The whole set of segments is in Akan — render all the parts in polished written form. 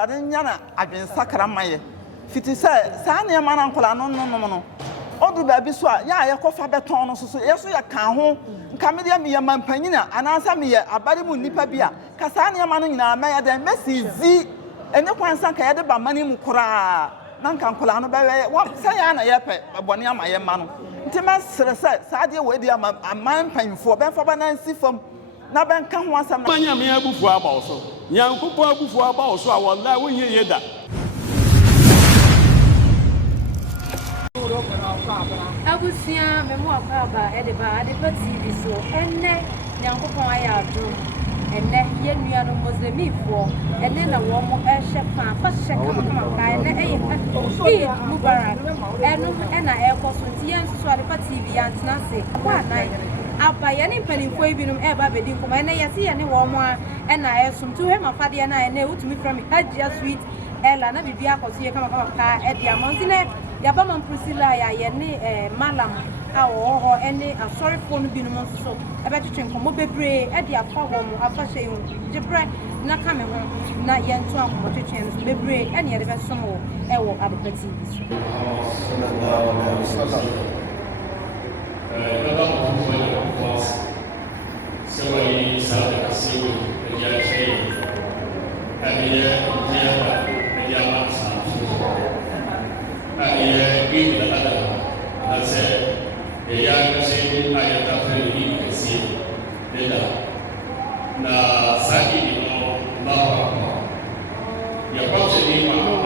Adanyana adwen sakra maye fiti se saa ne ma na nkola no odu ba bi so a ya yekofa beton no so yeso ya kan ho nka me de me ya mampanyina anansa me ya abare mu nipa bi a ka saa ne ma no nyina ma ya de mesizi ene kwansa ka ya de ba mani mu kura na nka nkola no ba we se ya na ye pe bone ama ye ma no nti ma sere se saa de we di ama amanpanfo ben fa ba na nsifam na ben ka ho asam na manya me abufu aba oso nyankopo abufu aba oso a wallahi wonye yeda Agusia memo akaba edeba adepa TV so enne nyankopo aya adom enne ye nua no muslimifo enne na wo mo ehye fa hye kama enne eye mubarak enu ena ekoso tie nso adepa TV yantena se kwa nai aba ye ne mpanimfo ibinum eba bedi nkoma enne yesi ye ne wo mo ena esum tu he mafade na enne utumi from Hajia Sweet ela na bibia akoso ye kama ka edi amontine yaba man Priscilla ya ye ne malam awo ho ene asori phone bi no so ebe twetwe nkomo bebre e dia fa wo mo afa hye hu jebre na ka me ho na ye nto akomo twetwe no bebre ene ye de besomo e wo adepati bi Al-Adha, I said, the young saying, I am definitely can see the na Saki, Mahama. Your function in Mahama,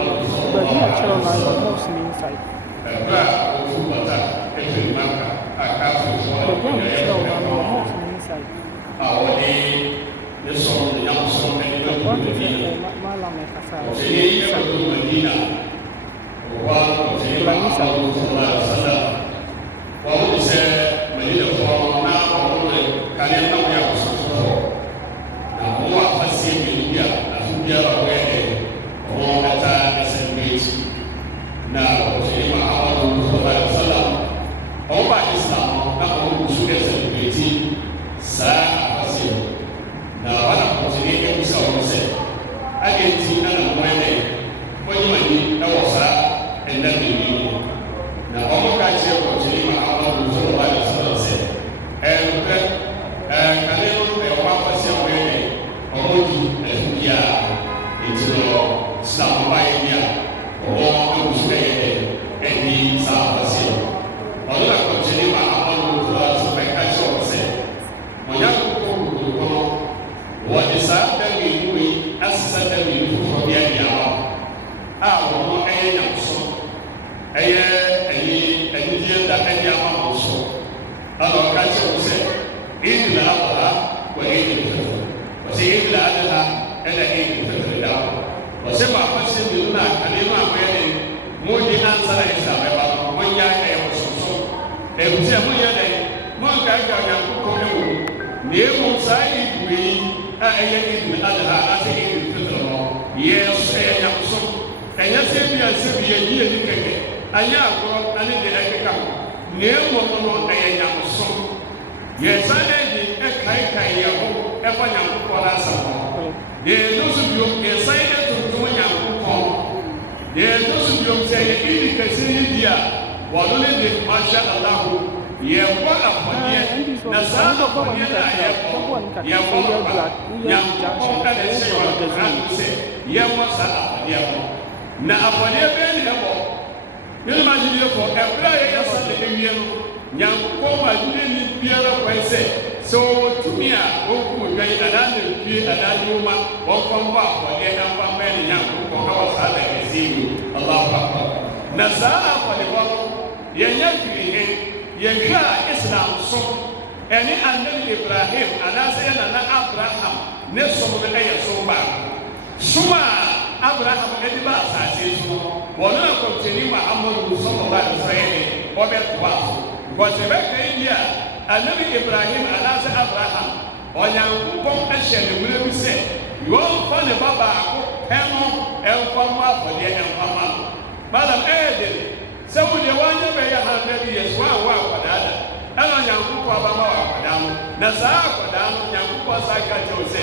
na saa kwa da no nyankopo sa ka je o se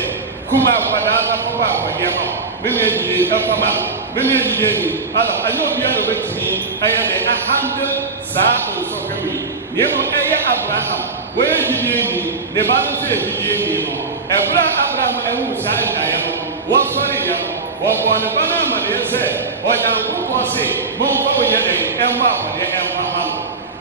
kuma kwa da na ko ba kwa Many Pama, many I know the other way to me. I am a handle, Sa, or Sokami. Never Abraham, where did you the balance did you Abraham and Musa and Diana, what sorry, what one of Panama said, what I say, move over your name, and what the Abraham.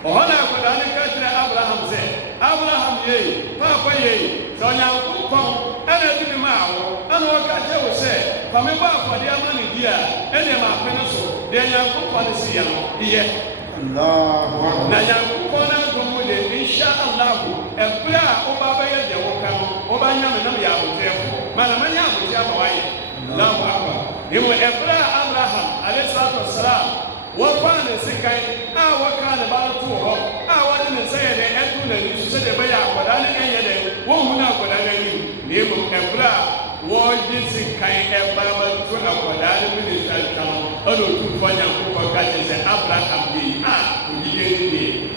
Ohala kwa country Abraham said, Abraham ye, Papa ye, so now Kupon, and I didn't know, and what I will say, from a bar for their money dear, and them are pencil, then young Kupon is here. Now young Kupon and Gumude, Inshallah, and Pia Obaya, the Okam, Obanya, and Yabu, therefore, Manamania, which are white. Now, you will Abraham, Alexander Salam. What one is a kind, what kind of about 2 or I didn't say they had to say the way out, but I didn't won't know what I mean. Name of Ebra, what is a kind of Baba to our dad minister town, although to find out who catches an Abraham the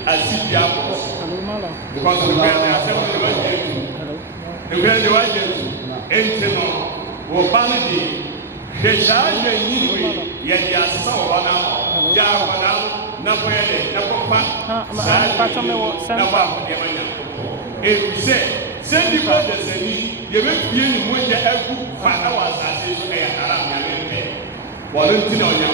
as if you are because of the grand the way Entino, or Banadi, Kesha, yet the assassin of now. If you say, send the brothers and me, you make me when you have 5 hours as is a Arab. Volunteer on your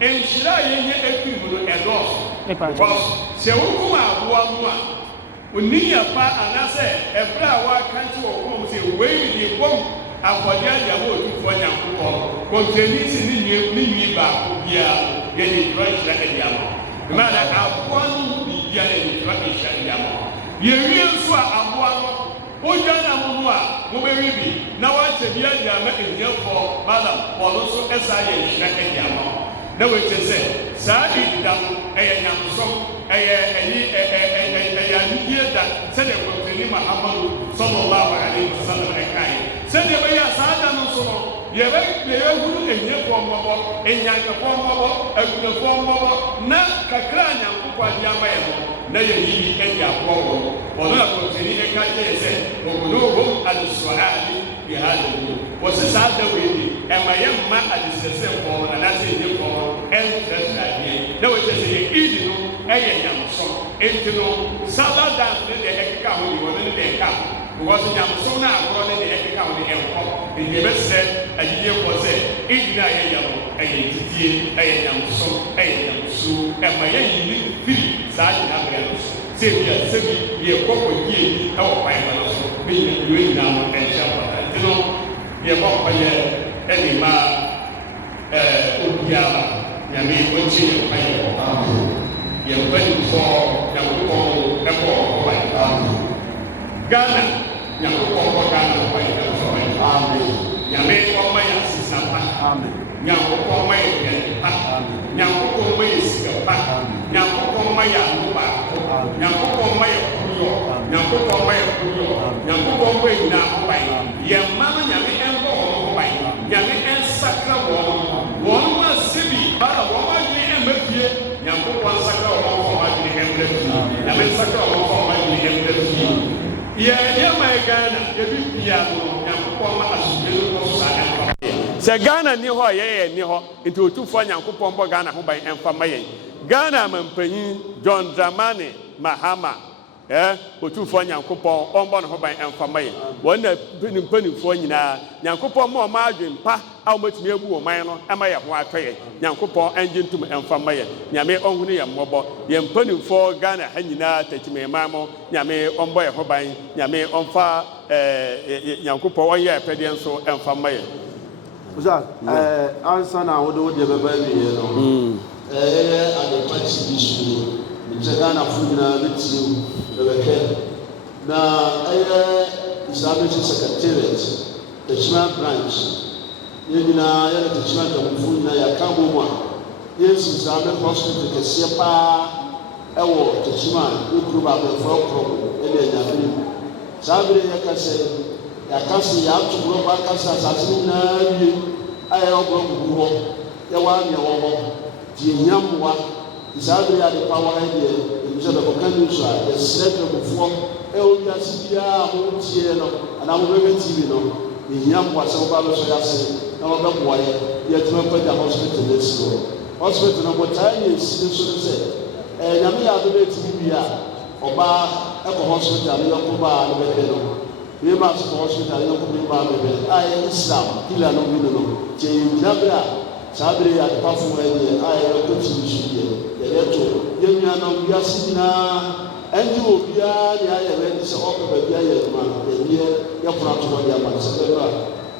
and should I hear people endorse? Because Sewuma, when near part and I say, a flower country or home say, where the home and for the other for young continues in me back here, getting drugs like a yam. The man I have one be getting drugs like a yam. You real swap and one. Ojana Mumeribi, now I said, yeah, making here for Madam, or also SIA, Shaka. No, it is said, Sadi down a young song, a year that said it was the MAHAMA, some of our son of a kind. Send the way as Adam so. You have a year for mobile, a young form mobile, a good form mobile, not Kakranya, Yamaya. Na yɛ yi ɛdi akɔwɔ ɔno akɔntini ɛka kyerɛ sɛ ɔmunohom adesuahade bi ha de mu wɔsi saa da wei di ɛma yɛ mma adesesɛ fɔɔ na n'asɛ yɛ fɔɔ ɛntrɛtrɛ adeɛ na wɔkyɛ sɛ yɛ idi no ɛyɛ nyamsɔn eti no salada ne deɛ ɛkeka ho di wɔne ne deɛ ɛka wɔsi nyamsɔn na agorɔ ne deɛ ɛkeka ho de ɛnkɔ edi ɛbɛsɛ agyigye fɔ sɛ idi na yɛ no ɛyɛ titie ɛyɛ nyamsɔn ɛyɛ nyamsu ɛma yɛ yi firi saa nyina bɛrɛ no so sɛbi a sɛbi yɛ kɔkɔ yie ɛwɔ kwan ba no so ne yɛ nyinaa no ɛnhyɛ apata nti no yɛ kɔkɔ yɛ ɛne ma obiara nyame ɔkye yɛ kwan yɛ wɔ yɛ mpanimfoɔ nyankopɔn ɛkɔ ɔkwan Ghana nyankopɔn kɔ Ghana ɔkwan yɛ ɛkɔ nyame ɔma yɛ asesa pa nyankopɔn ma yɛ yɛ pa nyankopɔn ma yɛ sika pa nyankopɔn ma yɛ anoba nyankopɔn ma yɛ kuyɔ nyankopɔn ma yɛ kuyɔ nyankopɔn ma yɛ nyinaa ho ban yɛ mma no nyame ɛnkɔ wɔn ho ban nyame ɛnsakra wɔn ma sebi bala wɔn ma dwe ɛmma fie nyankopɔn nsakra wɔn ho ma dwe ɛmma fie nyame nsakra wɔn ho ma dwe ɛmma fie yɛ ma yɛ Ghana yɛbi bia no nyankopɔn ma asomdwe no kɔ saa ɛmfa sɛ Ghana ni hɔ yɛyɛ ni hɔ nti otufoɔ nyankopɔn bɔ Ghana ho ban ɛmfa ma yɛn Ghana mampanyin John Dramani Mahama otufoɔ nyankopɔn ɔmbɔ no ho ban ɛmfa ma yɛn wɔn na mpanimfoɔ nyinaa nyankopɔn ma ɔma adwempa a wɔmatumi abu wɔ man no ɛma yɛ ho atɔ yɛn nyankopɔn ɛngye ntom ɛmfa ma yɛn nyame ɔnhunu yɛn mmɔbɔ yɛn mpanimfoɔ Ghana ha nyinaa takyimɛma mo nyame ɔmbɔ yɛn ho ban nyame ɔmfa nyankopɔn ɔnyɛ ɛpɛdeɛ nso ɛmfa ma yɛn Uza, answer now. What do you have a baby? Adequate issue. Ghana food na meeting na establish secretariat the Chima branch yɛnyinaa yɛde the Chima kamfo na yɛaka bɔ mu a yɛnsi saa bɛ hospital kɛseɛ paa ɛwɔ the Chima ekuru baabɛfoɔ koro ɛde anyafiri saa bere yɛka sɛ yɛaka sɛ yɛato borɔ ba kasa asase nyinaa wie ayɛ ɔborɔ gugu hɔ yɛwɔ nea wɔwɔ die nyamboa isaabere ade pa wɔ ha deɛ ebisɛ bɛkɔka news a yɛsrɛ kramofoɔ ɛwɔ wiase biara a motie no anaa mobɛhwɛ tv no nyamboa sɛ woba bɛsɔ yɛ ase na wɔbɛboa yɛ yɛtuma pagya hospital no asi hɔ hospital no botaa yɛ si nso no sɛ nyame yɛ ado no atumi bi a ɔbaa ɛkɔ hospital no yɔko baa no bɛhwɛ no bɛma so kɔ hospital no yɔko baa no bɛhwɛ a yɛ islam kila no bi no kyɛ yɛgyina berɛ a saa bere yɛ adepafo deɛ a yɛyɛkɔ tv so deɛ yɛyɛ to yɛn nuanom wiase nyinaa ɛnti obiara ne ayɛ wɛdi sɛ ɔpɛ baabi ayɛ adwuma yɛdeɛ yɛpono ato hɔ de ama no sɛ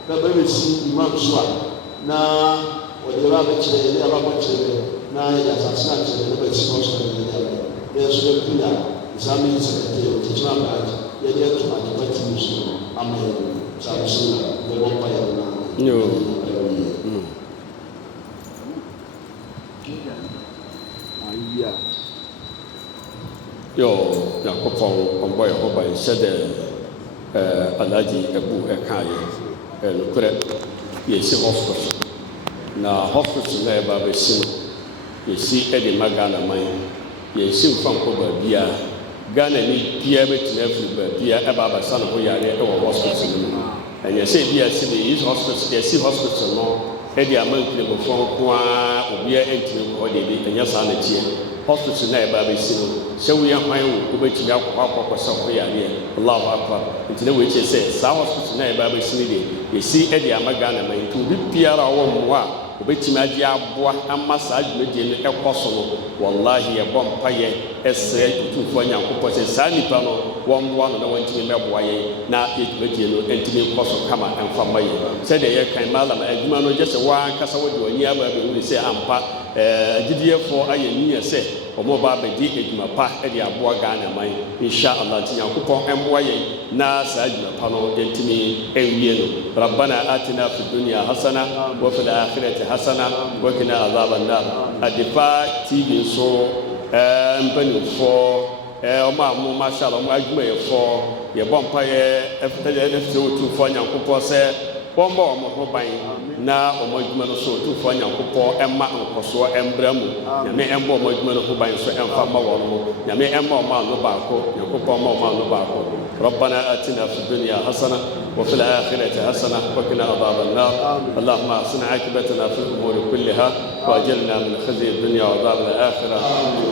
bɛba bɛsi imam so a na wɔde yɛba bɛkyerɛ yɛde aba bɛkyerɛ na yɛde asase no akyerɛ ne bɛsi hɔ so yɛde ama yɛn nso bɛpiri a saa meyi sɛkɛtɛ ɔkyekyerɛ abaagye yɛde ato adepa tv so ama yɛn saa so na yɛbɔ mpa yɛn na Yo, na kopɔn ɔmbɔ yɛ hɔ ban hyɛ dɛ Alhaji Abu ɛka yɛ nokorɛ yɛsi hospital na hospital na yɛba bɛsi no yɛsi ɛde ma Ghana man yɛsi mfa nkɔ baabi a Ghana ni bia bɛtumi afiri baabi a ɛba abɛsa ne ho yare ɛwɔ hospital no mu ɛnyɛ sɛ bi asi de yɛsi hospital yɛsi hospital no ɛde ama nkramofoɔ nko a obiara ɛntumi kɔ de bi ɛnyɛ saa na tie hospital na yɛba bɛsi no sɛ woyɛ hwan wo wobɛtumi akɔkɔ sɛ ho yareɛ Allahu Akbar nti na wɔkyerɛ sɛ saa hospital na yɛba bɛsi no de yɛsi ɛde ama Ghana man nti obi biara a ɔwɔ mmoa a wobɛtumi agye aboa ama saa dwumadie no ɛkɔ so no wallahi yɛbɔ mpayɛ ɛsrɛ tutufoɔ Nyankopɔn sɛ saa nnipa no wɔmmoa no na wɔntumi mɛboa yɛn na yɛdwumadie no ɛntumi nkɔ so kama ɛmfa mma yɛn sɛdeɛ yɛkan malam adwuma no gye sɛ woankasa wode w'ani aba bɛhunu sɛ ampa agyidiɛfoɔ ayɛ niyɛ sɛ ɔmo ba bɛdi adwuma pa ɛde aboa Ghana man insha Allah nti Nyankopɔn ɛmboa yɛn na saa adwuma pa no yɛntumi ɛnwie no rabbana atina fid dunya hasana wa fil akhirati hasana wa qina adhaban nar adepa tv nso mpanimfoɔ ɔmo a mo mashallah ɔmo adwumayɛfoɔ yɛbɔ mpa yɛ ɛfɛ otumfoɔ Nyankopɔn sɛ wɔmbɔ ɔmo ho ban na ɔmo adwuma no so otumfoɔ Nyankopɔn ɛma nkɔsoɔ ɛmbra mu nyame ɛmbɔ ɔmo adwuma no ho ban so ɛmfa ma wɔn mo nyame ɛma ɔmo ano baako Nyankopɔn ma ɔmo ano baako ربنا آتنا في الدنيا حسنة وفي الآخرة حسنة وقنا عذاب النار اللهم أحسن عاقبتنا في الأمور كلها وأجلنا من خزي الدنيا وعذاب الآخرة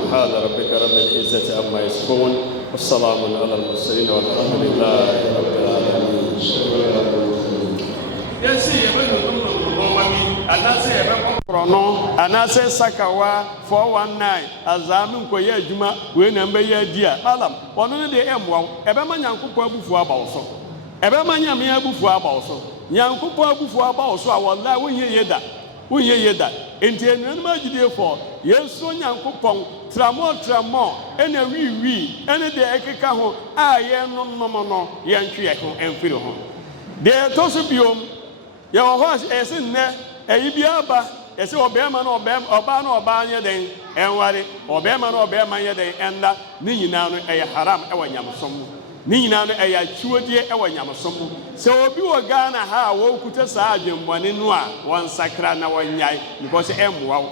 سبحان ربك رب العزة عما يصفون والسلام على المرسلين والحمد لله رب العالمين anase sakawa 419 azami nkoye adwuma we na mbe ya di a malam ono ne de emwa ebe ma Nyankopɔn abufu aba wo so ebe ma nyame abufu aba wo so Nyankopɔn abufu aba wo so a wallahi wonye yeda enti enuanum agidefo yeso Nyankopɔn tramo ena wi ene de ekeka ho a ye nonnom no ye ntwe ho emfiri ho de to so biom ye ho ese nne eyi bia ba ese obema na oba na oba anya den enware obema na obema anya den enda ni nyina no eye haram ewa nyamsom ni nyina no eye chuodie ewa nyamsom se obi wo Ghana ha wo kuta saa adwembone no a won sakra na wonyai because emwa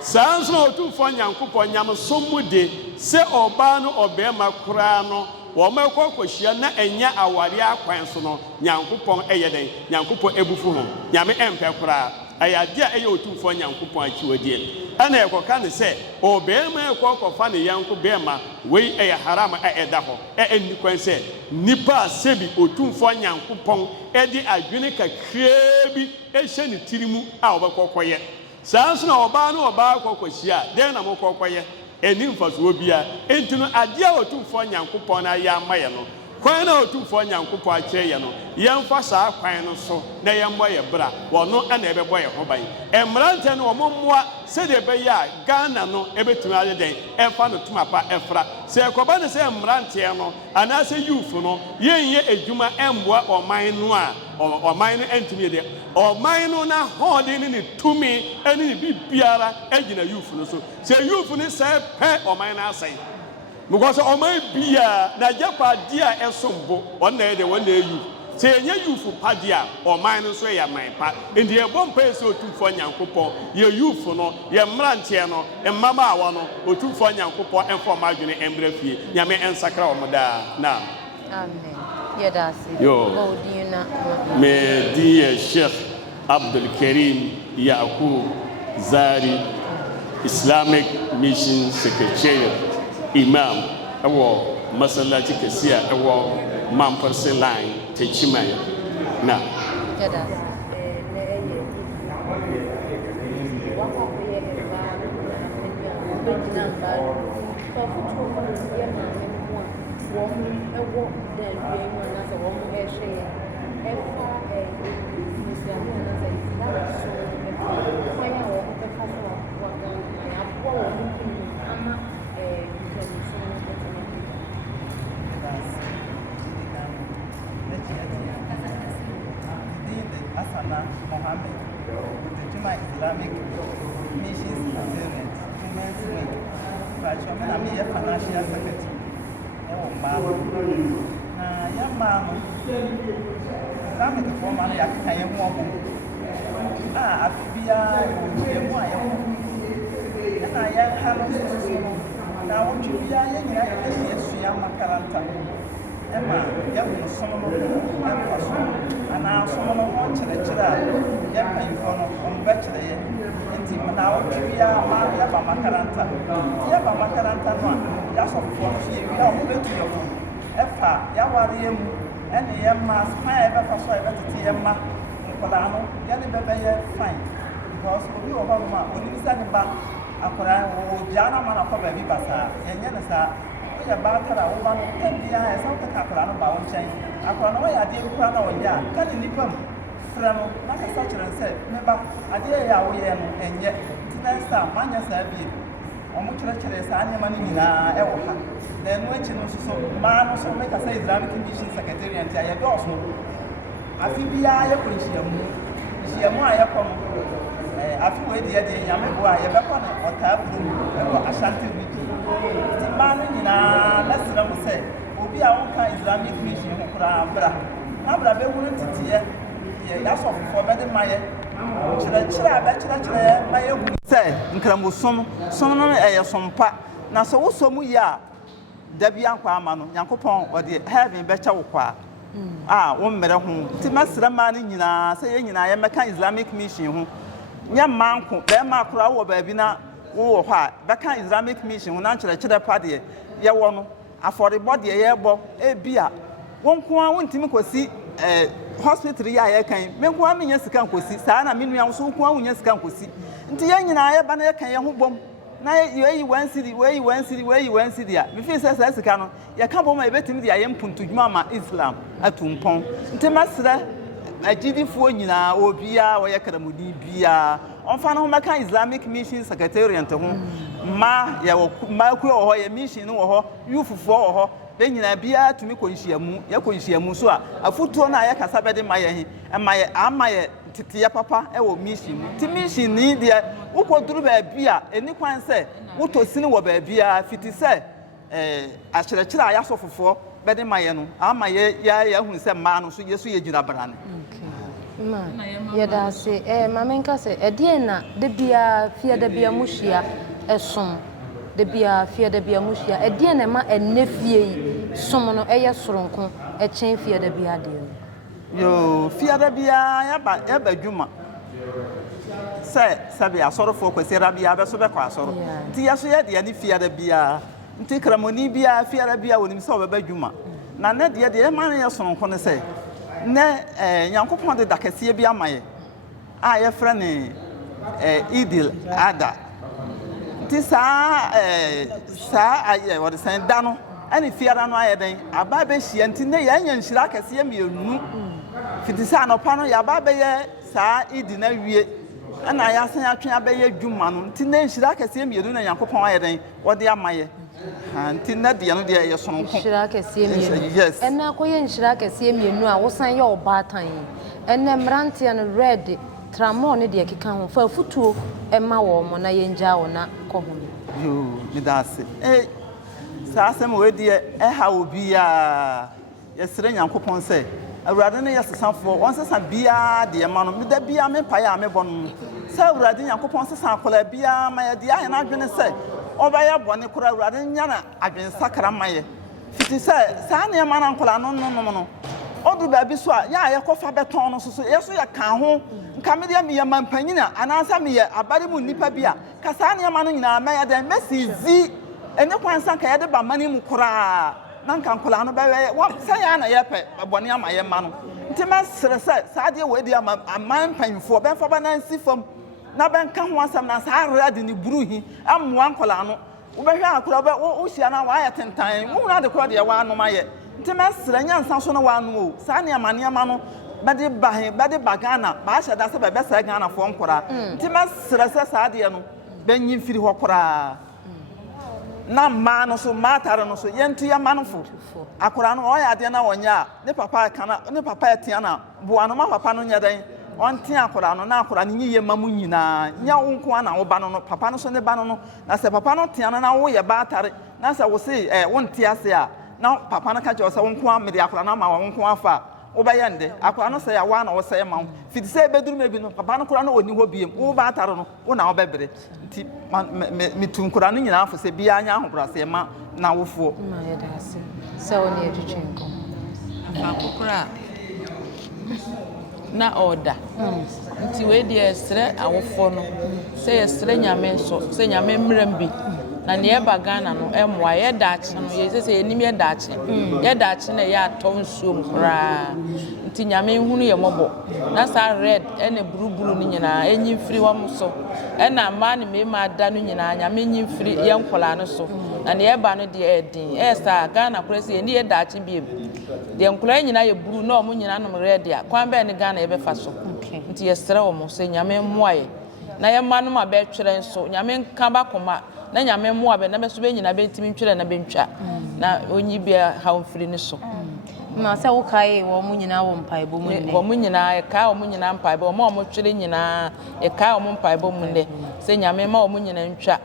saa nso otumfo Nyankopɔn nyamsom mu de se oba no obema kura no wo makɔkɔhyia na enya aware akwan so no Nyankopɔn eye den Nyankopɔn ebufu ho nyame empɛ kura ayade a eye otumfo Nyankopɔn achiwadie ana ekoka ne sɛ obema ekɔkɔfa ne yanko bema wei eye haram a ɛda hɔ enni kwan sɛ nipa sebi otumfo Nyankopɔn edi adwene kakra bi ehye ne tirimu a obɛkɔkɔyɛ saa nso na ɔbaa no ɔbaa kɔkɔhyia den na mokɔkɔyɛ eni mfaso bia enti no ade a otumfo Nyankopɔn na ya amaye no kwan na otumfo Nyankopɔn akyerɛ ye no yɛmfa saa kwan no so na yɛmmɔ yɛ bra wɔno ana ɛbɛbɔ yɛ ho ban emrante no ɔmommoa sɛde ɛbɛyɛ a Ghana no ɛbɛtumi ayɛ den ɛfa no tumapa ɛfra sɛ ɛkɔba ne sɛ emrante no anaasɛ youth no yɛnyɛ adwuma ɛmboa ɔman no a ɔman no ɛntumi de ɔman no na hɔde ne tumi ɛne ne bibiara ɛgyina youth no so sɛ youth no sɛ pɛ ɔman no asɛn because ɔman bia na japa dia esombo wona de wona eyu sɛ ɛnyɛ youth pa deɛ a ɔman no nso yɛ man pa nti yɛbɔ mpaeɛ sɛ Otumfoɔ Nyankopɔn yɛ youth no yɛ mmeranteɛ no mmabaawa no Otumfoɔ Nyankopɔn ɛmfa ɔmo adwene mmerɛ fie nyame ɛnsakra ɔmo daa na amen yɛdase yo odina me di Sheikh Abdul Karim Yakub Zari Islamic Mission Secretary Imam ɛwɔ masallaci kɛseɛ ɛwɔ Mamparse line Techimaya na yɛdase Mohammed, the Juma Islamic Missions Agreement, Women's Week, Patrolman, I'm here financial secretary. Oh, ma'am. Young man, Islamic woman, I can't walk. I feel I have now, what you be a young Makaranta. Emma, young someone, and now someone wants to lecture, young people on better, and now to be a Yaba Makaranta. Yaba Makaranta, just of course, we are moving to your home. Efa, Yawarium, and the Yamma, my ever persuaded to Yamma, Polano, Yanni Bebe, fine. Because we were when you stand back, Akora, Jana Manako Baby Basa, and Yanasa. Ya batara woman tembia e sauta kakra no ba won chen akra no ya de kura na wonya ka ni nipam fra no na ka sa kire nse me ba ade ya wo ye no enye tinansa manya sa bi omo kire sa anya mani nyina e wo ha na no echi no so ma no so me ka sa Islamic Mission Secretary anti ya do so afi bia ya ko hyiamu a ya kom afi we de nyame bo a ye be ko na otabru e ko Ashanti region Timano nyina lesra mo se obi a wonka Islamic Mission ho kura bra na bra be wuru titiye ye yasofo be de maye chira maye hu se nkramosom som no sompa na so wosom yi a da bia kwa ama no Nyankopɔn ode heaven be kya wo kwa wo mmere ho ti masra ma no nyina se ye nyina ye meka Islamic Mission ho nya manko be ma kura wo ba bi na wo ho a beka Islamic Mission na nkyerɛkyerɛ pa de ye wo no afɔrebɔ de ye bɔ bia wonko a wontimi kosi hospital ya ye kan menko a menya sika nkosi saa na menua wo so wonko a wonya sika nkosi nti ye nyina ye ba na ye kan ye ho bom na ye one city a me feel say sika no ye ka bom a ye betimi de ye mpuntudwuma ma Islam atumpon nti masra agidifuo nyina obia wo ye kramudi bia onfa no meka Islamic Mission Secretariat ho ma ye ma ku ho ye mission no ho yufufuo ho be nyina bia tumi konhyiamu so a afutuo na ye kasa be de ma ye amaye tete papa e wo mission ti mission ni de ukoduru ba bia eni kwan se wotosini wo ba bia fiti se akyerɛkyerɛ a yasofofo be de ma ye no amaye ya hu se ma no so yesu ye gyina brane ma yeda se mamenka se edie na de bia fia de bia muhia esom de bia fia de bia muhia edie na ma enefie yi som no eye soronko chen fia de bia de yo fia de bia ya ba dwuma se sabe asorofo kwese rabia be so be kwa asoro nti yaso ye de ne fia de bia nti kramoni bia fia de bia wonim se obeba dwuma na ne de ma ne soronko ne se ne Nyankopɔn de dakɛseɛ bi amaye a ye frɛ ne Al-Adha ti saa aye wo de san da no ani fiara no aye den aba be hia nti ne ya nya nhyira kɛseɛ mienu fiti saa no pa no ya ba be ye saa idi na wie ana ya san atwe aba ye dwuma no nti ne nhyira kɛseɛ mienu na Nyankopɔn aye den wo de amaye anti na de no de ye sononko nhyira kɛseɛ mienu ɛna koye nhyira kɛseɛ mienu a wo san ye obatan ɛna mrantia no red tramon ne de keka ho fa futuo ɛma wo mo na ye ngja wo na kɔ ho yo me da se saa asɛm we de ha obi a ye sere Nyankopɔn sɛ awurade ne yɛsesanfoɔ wɔn sesa biara deɛ ma no meda biara me mpaeɛ a mebɔ no sɛ awurade nyankopɔn sesa akɔla biara ma yɛde ayɛ n'adwene sɛ ɔbɛyɛ bɔne kora awurade nya na adwene sakra ma yɛ fiti sɛ saa nneɛma no nkɔla no no ɔdu baabi so a yɛ a yɛkɔfa bɛtɔn no so yɛ so yɛ ka ho nka medeɛ meyɛ mampanyina anaasɛ meyɛ abare mu nnipa bi a ka saa nneɛma no nyinaa mɛyɛ dɛn mɛsizi ɛnyɛ kwan sa nka yɛde ba mane mu koraa na nka nkɔla no bɛyɛ sɛ yɛ na yɛpɛ bɔne ama yɛ ma no nti mɛsere sɛ saa deɛ wɔadi ama mpanyimfoɔ bɛmfa ba na nsi fam na bɛnka ho asɛm na saa arɛ de ne buru hi amoa nkɔla no wobɛhwɛ akora wohyia no waayɛ tentan wohunu ade korɔ deɛ waanom ayɛ nti mɛsere nyansa so no waanom o saa nneɛma no bɛde ba Ghana baahyɛ da sɛ bɛbɛsɛ Ghanafoɔ nkɔra nti mɛsere sɛ saa deɛ no bɛnyi mfiri hɔ koraa na mmaa no so mmaa atare no so yɛntu yɛ ma no fo akora no ɔyɛ adeɛ na wɔnyɛ a ne papa ɛtea na boa no ma papa no nyɛ dɛn ɔnte akora no na akora no nyɛ ma mu nyinaa nyɛ wo nko na wo ba no papa no so ne ba no na sɛ papa no tea no na woyɛ ba atare na sɛ wo se wonte ase a na papa no ka kyerɛ sɛ wo nko mede akora no ama wo nko afa wobɛyɛ nde akora no sɛ yɛwa na wɔsɛ ma wo fiti sɛ ɛbɛduru ma bi no papa no kora no ɔni hɔ biem wo ba atare no wo na wobɛbere nti metu nkora no nyinaa fo sɛ biara nyɛ ahobraseɛ ma na wofoɔ sɛ wo ne adwitwe akokora na order nti we deɛ srɛ awofoɔ no sɛ yɛsrɛ nyame nso sɛ nyame mmerɛm bi na ne ɛba Ghana no ɛmmoa yɛdaakye no yɛsɛ yɛnim yɛdaakye na yɛ atɔ nsuo mu koraa nti nyame hunu yɛ mmɔbɔ na saa red ɛne buruburu no nyinaa ɛnyi mfiri wɔm so ɛna mmaa ne mmarima ada no nyinaa nyame nyi mfiri yɛ nkɔlaa no so na ne ɛba no deɛ ɛden saa Ghana koraa sɛ yɛni yɛdaakye biem deɛ nkɔlaa nyinaa yɛ buru na ɔmo nyinaa nom red a kwan bɛɛ ne Ghana yɛbɛfa so nti yɛsrɛ wɔn sɛ nyame mmoa yɛ na yɛma no ma bɛtwerɛ nso nyame nka ba koma na nyame mmoa bɛ na bɛso bɛ nyina bɛntimi ntwerɛ na bɛntwa na onyi bia ha mfiri ne so ma sɛ wo kae wɔ mo nyinaa wɔ mpaebɔ mu ne wɔ mo nyinaa yɛkae wɔ mo nyinaa mpaebɔ wɔ mo twere nyinaa yɛkae wɔ mo mpaebɔ mu ne sɛ nyame ma wɔ mo nyinaa ntwa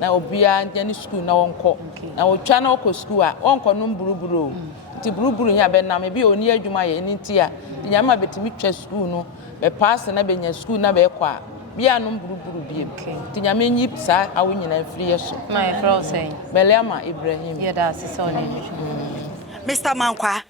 na obiara nyɛ ne school na wɔnkɔ na wɔtwa na wɔkɔ school a wɔnkɔ no buruburu nti buruburu nya bɛnam ebi oni adwuma yɛ ne nti a nyame ma bɛtimi twa school no bɛpaase na bɛnya school na bɛkɔ a bia no buruburu biem nti nyame nyi saa awo nyinaa mfiri yɛ so ma yɛ frɛ wo sɛn Beliama Ibrahim yɛda ase sɛ wo ne adwitwe Mr. Mankwa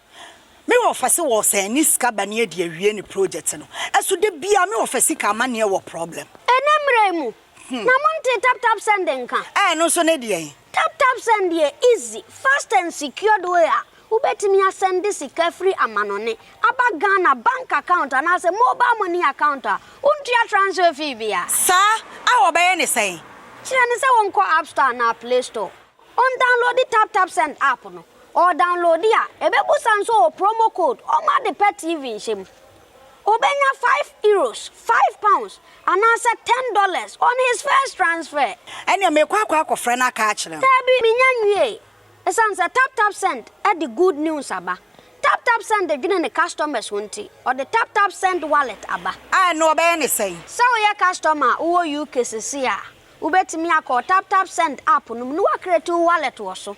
me wo fase wo sɛ ni sika ba ne ade awie ne project no ɛso de bia me wo fase ka ma ne wɔ problem enemre mu na monte tap send nka no so ne de tap send ye easy fast and secured way a ubetimi asend sika free amanone aba Ghana bank account and as a mobile money account untia transfer fee bia sa a wo bɛyɛ ne sɛn kyerɛ ne sɛ wonko App Store na Play Store on download the tap send app no or download ya ebebusa nso promo code oma de pet TV nhyem obenya €5, £5 and answer $10 on his first transfer ɛne me kwa akɔfrɛ na ka kyerɛ tabi minya nwie esan say tap send at the good news aba tap send the dwene ne customers wonti or the tap send wallet aba no obey ne say so your customer wo UK sisi a ubetimi akọ tap send app no no create wallet wo so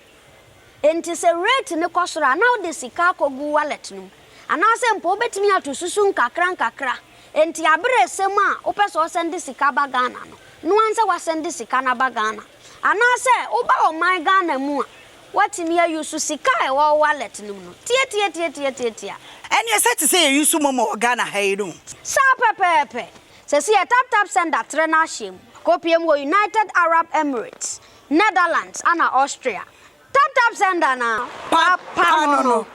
enti se rate ne kosora now the sika kogu wallet no anase mpo ubetimi atosusu nkakra enti abere sem a opeso send sika ba Ghana no anse wa send sika na ba Ghana anase uba o my Ghana mu a what me use sika e wo wallet no tie and you said to say you use momo Ghana hayru sa pepepe se see tap send that trena shim kopiem wo United Arab Emirates Netherlands and Austria tap send na papa no